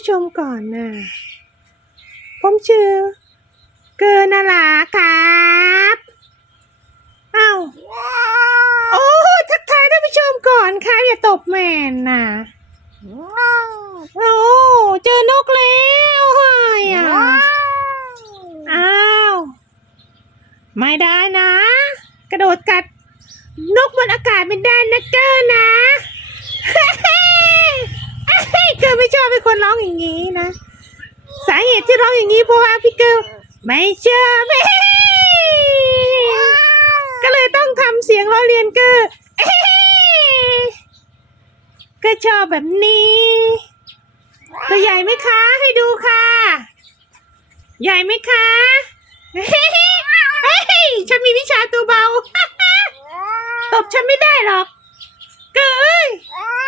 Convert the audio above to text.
ผู้ชมก่อนนะผมชื่อ เกินนาลาครับอ้าวโอ้ทักทายท่านผู้ชมก่อนครับอย่าตบแมนนะโอ้เจอนกแล้วเฮ้ยอะอ้าวไม่ได้นะ กระโดดกัดนกบนอากาศไม่ได้นะเกินนะ เป็นคนร้องอย่างนี้นะ สาเหตุที่ร้องอย่างนี้เพราะว่าพี่เกิลไม่เชอบเฮ้ก็เลยต้องทำเสียงล้อเลียนเกิลเอ้ก็ชอบแบบนี้ ตัวใหญ่ไหมคะให้ดูค่ะ ใหญ่ไหมคะเฮ้ยฉันมีวิชาตัวเบา ตบฉันไม่ได้หรอก เกิดอ้าว